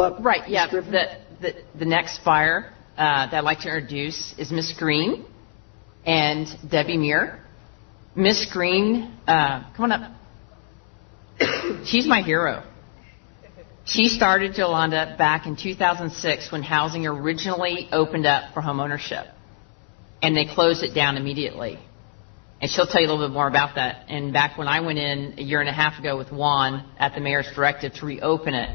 pull up? Right, yeah. The next buyer that I'd like to introduce is Miss Green and Debbie Muir. Miss Green, come on up. She's my hero. She started Yolanda back in 2006 when housing originally opened up for home ownership. And they closed it down immediately. And she'll tell you a little bit more about that. And back when I went in a year and a half ago with Juan at the mayor's directive to reopen it,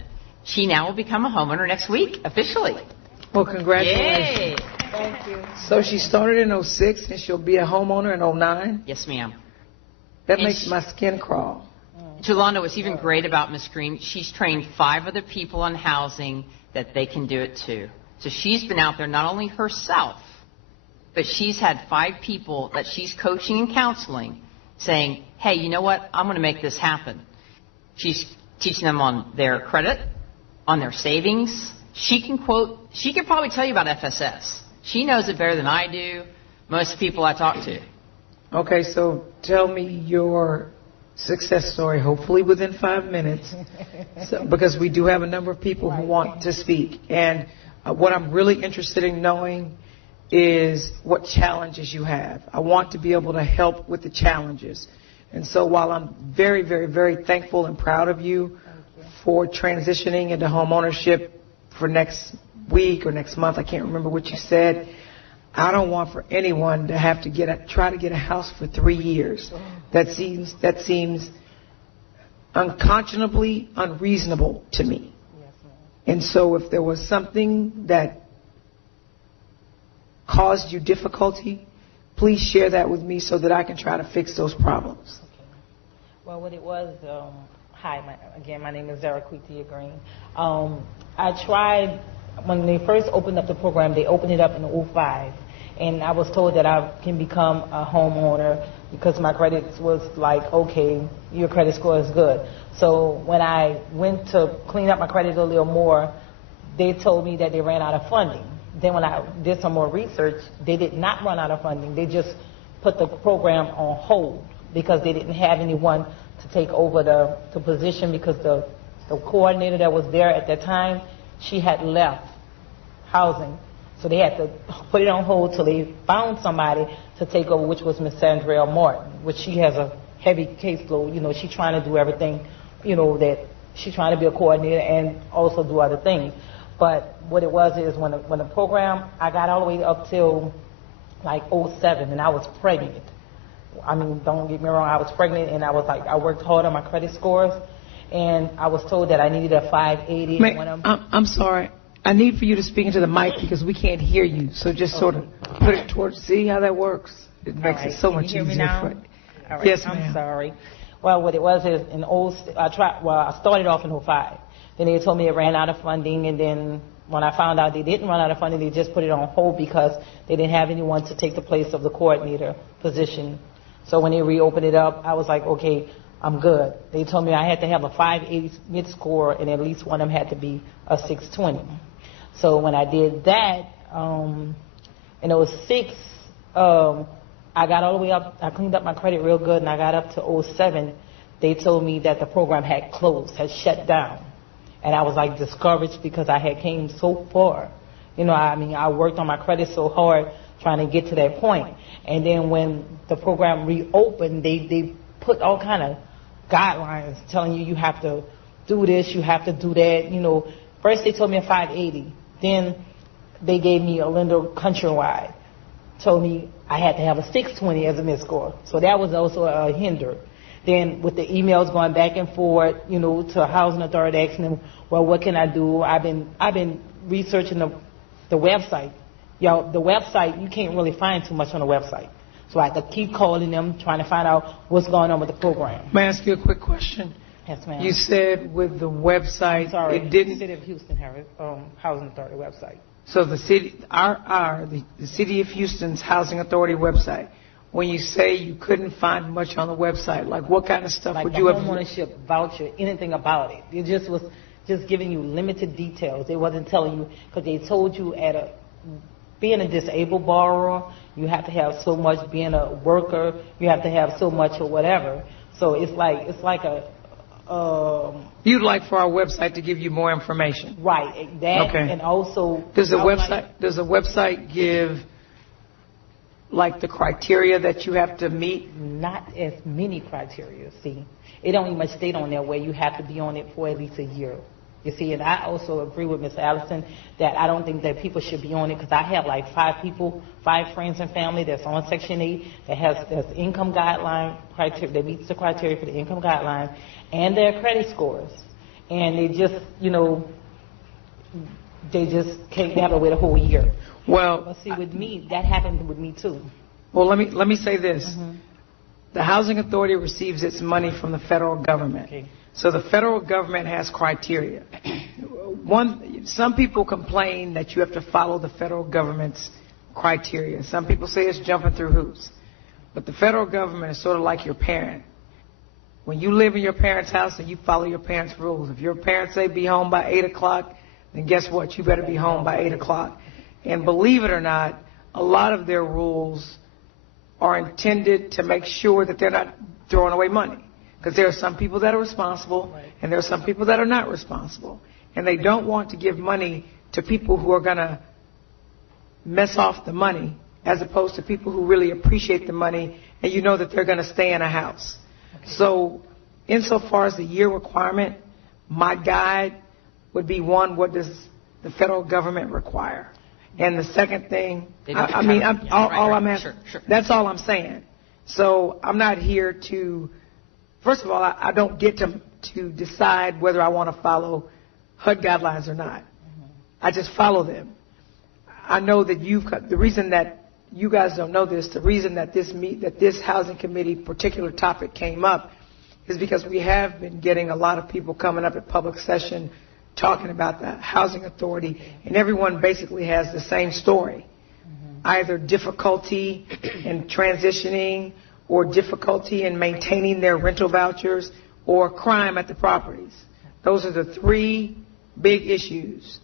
she now will become a homeowner next week, officially. Well, congratulations. Yay. Thank you. So she started in 06 and she'll be a homeowner in 09? Yes, ma'am. That makes my skin crawl. Yolanda, what's even great about Miss Green, she's trained 5 other people on housing that they can do it too. So she's been out there not only herself, but she's had 5 people that she's coaching and counseling saying, hey, you know what, I'm going to make this happen. She's teaching them on their credit, on their savings. She can probably tell you about FSS. She knows it better than I do, most people I talk to. Okay, so tell me your success story, hopefully within 5 minutes, because we do have a number of people who want to speak. And what I'm really interested in knowing is what challenges you have. I want to be able to help with the challenges. And so while I'm very, very, very thankful and proud of you for transitioning into home ownership for next week or next month, I can't remember what you said, I don't want for anyone to have to try to get a house for 3 years. That seems unconscionably unreasonable to me. And so if there was something that caused you difficulty, please share that with me so that I can try to fix those problems. Okay. Well, what it was, hi, my name is Zaraquitia Green. I tried, when they first opened up the program, they opened it up in 05. And I was told that I can become a homeowner because my credit was like, okay, your credit score is good. So when I went to clean up my credit a little more, they told me that they ran out of funding. Then when I did some more research, they did not run out of funding. They just put the program on hold because they didn't have anyone to take over the position because the coordinator that was there at that time, she had left housing. So they had to put it on hold till they found somebody to take over, which was Miss Sandra Martin, which she has a heavy caseload. You know, she's trying to do everything, you know, that she's trying to be a coordinator and also do other things. But what it was is when the program, I got all the way up till like 07 and I was pregnant. I mean, don't get me wrong, I was pregnant and I worked hard on my credit scores and I was told that I needed a 580. I'm sorry. I need for you to speak into the mic because we can't hear you. So just sort of put it towards, see how that works? It makes it so much easier. Can you hear me now? All right. Yes, ma'am. I'm sorry. Well, what it was is I started off in 05. Then they told me it ran out of funding, and then when I found out they didn't run out of funding, they just put it on hold because they didn't have anyone to take the place of the coordinator position. So when they reopened it up, I was like, okay, I'm good. They told me I had to have a 580 mid score, and at least one of them had to be a 620. So when I did that, in 06, I got all the way up. I cleaned up my credit real good, and I got up to 07. They told me that the program had closed, had shut down. And I was like discouraged because I had came so far. You know, I mean, I worked on my credit so hard trying to get to that point. And then when the program reopened, they put all kind of guidelines telling you have to do this, you have to do that. You know, first they told me a 580. Then they gave me a lender countrywide. Told me I had to have a 620 as a mid score. So that was also a hinder. Then with the emails going back and forth, you know, to Housing Authority asking them, well, what can I do? I've been researching the website. Y'all, the website, you can't really find too much on the website. So I had to keep calling them, trying to find out what's going on with the program. May I ask you a quick question? Yes, ma'am. You said with the website, it didn't. The City of Houston Housing Authority website. So the city, the City of Houston's Housing Authority website. When you say you couldn't find much on the website, like what kind of stuff would you have? Like the homeownership voucher, anything about it. It just was just giving you limited details. It wasn't telling you, because they told you being a disabled borrower, you have to have so much. Being a worker, you have to have so much or whatever. So it's like You'd like for our website to give you more information. Right, that, Okay. and also... Does the outline- website give like the criteria that you have to meet? Not as many criteria, see. It don't even state on there where you have to be on it for at least a year. You see, and I also agree with Ms. Allison that I don't think that people should be on it because I have like 5 people, 5 friends and family that's on Section 8 that has income guideline criteria, that meets the criteria for the income guideline and their credit scores. And they just, they just can't have it with a whole year. Well, But see, with me, that happened with me too. well, let me say this. The Housing Authority receives its money from the federal government. Okay. So the federal government has criteria. Some people complain that you have to follow the federal government's criteria. Some people say it's jumping through hoops. But the federal government is sort of like your parent. When you live in your parents' house and you follow your parents' rules, if your parents say be home by 8 o'clock, then guess what? You better be home by 8 o'clock. And believe it or not, a lot of their rules are intended to make sure that they're not throwing away money. Because there are some people that are responsible, and there are some people that are not responsible. And they don't want to give money to people who are going to mess off the money, as opposed to people who really appreciate the money, and you know that they're going to stay in a house. So insofar as the year requirement, my guide would be, one, what does the federal government require? And the second thing, all I'm asking, Sure. that's all I'm saying. So I'm not here to, first of all, I don't get to decide whether I want to follow HUD guidelines or not. I just follow them. I know that the reason that you guys don't know this, the reason that this housing committee particular topic came up is because we have been getting a lot of people coming up at public session talking about the housing authority, and everyone basically has the same story. Either difficulty in transitioning, or difficulty in maintaining their rental vouchers, or crime at the properties. Those are the 3 big issues,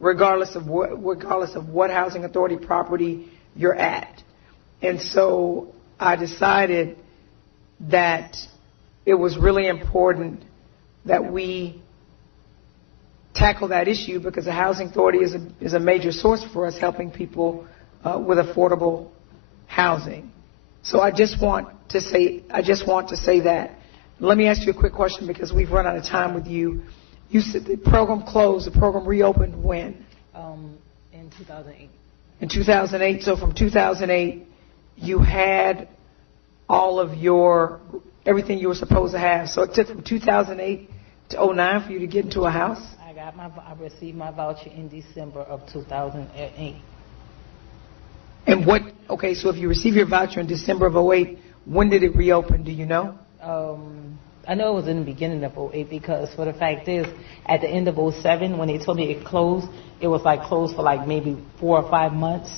regardless of what housing authority property you're at. And so I decided that it was really important that we tackle that issue, because the housing authority is a major source for us helping people with affordable housing. So I just want to say that. Let me ask you a quick question, because we've run out of time with you. You said the program closed. The program reopened when? In 2008. In 2008. So from 2008, you had all of everything you were supposed to have. So it took from 2008 to 2009 for you to get into a house? I received my voucher in December of 2008. And so if you received your voucher in December of 2008, when did it reopen? Do you know? I know it was in the beginning of 2008, because for the fact is, at the end of 2007, when they told me it closed, it was like closed for like maybe 4 or 5 months,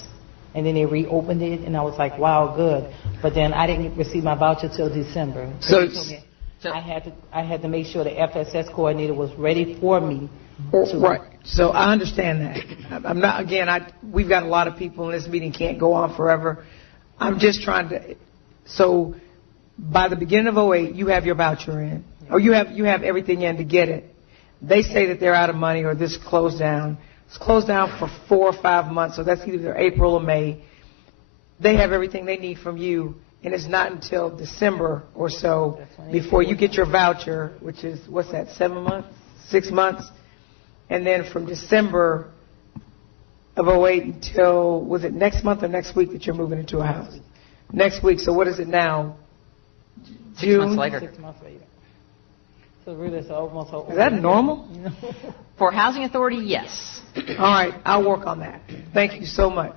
and then they reopened it, and I was like, wow, good. But then I didn't receive my voucher till December. So I had to make sure the FSS coordinator was ready for me. Right. So I understand that. I'm not. Again, we've got a lot of people in this meeting, can't go on forever. I'm just trying to. So by the beginning of 2008, you have your voucher in, or you have everything in to get it. They say that they're out of money, or this closed down. It's closed down for 4 or 5 months, so that's either April or May. They have everything they need from you, and it's not until December or so before you get your voucher, which is, what's that, 7 months, 6 months? And then from December of 2008 until, was it next month or next week that you're moving into a house? Next week. So what is it now? June? 6 months later. 6 months later. So really, it's almost over. Is that normal? For housing authority, yes. All right. I'll work on that. Thank you so much.